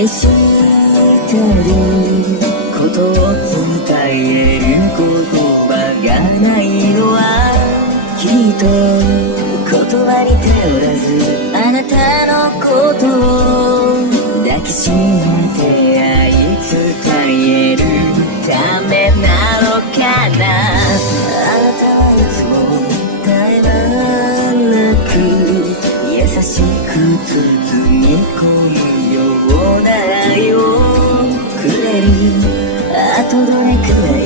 愛してることを伝える言葉がないのはきっと言葉に頼らずあなたのことを抱きしめて愛伝えるためなのかな。あなたはいつも絶え間なく優しく包み込むような愛をくれる。あとどれくらい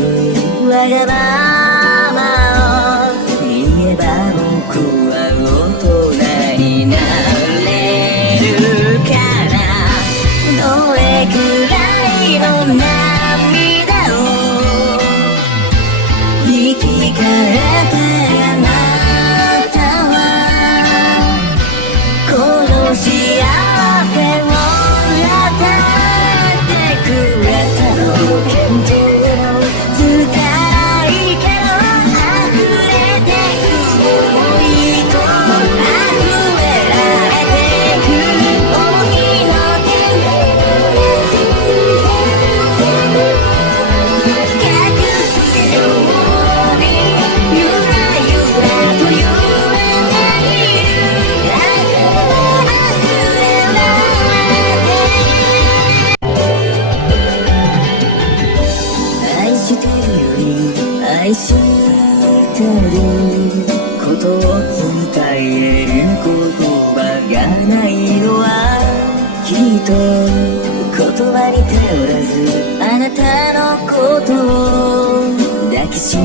わがままを言えば僕は大人になれるかな。どれくらいの涙を生き返ってあなたはこの幸せを与えてくれたの。健常の使いけど溢れてく想いと溢れられてく想いの天秤隠すようにゆらゆらと揺れている愛が溢れられて愛してるより愛してることを伝える言葉がないのはきっと言葉に頼らずあなたのことを抱きしめ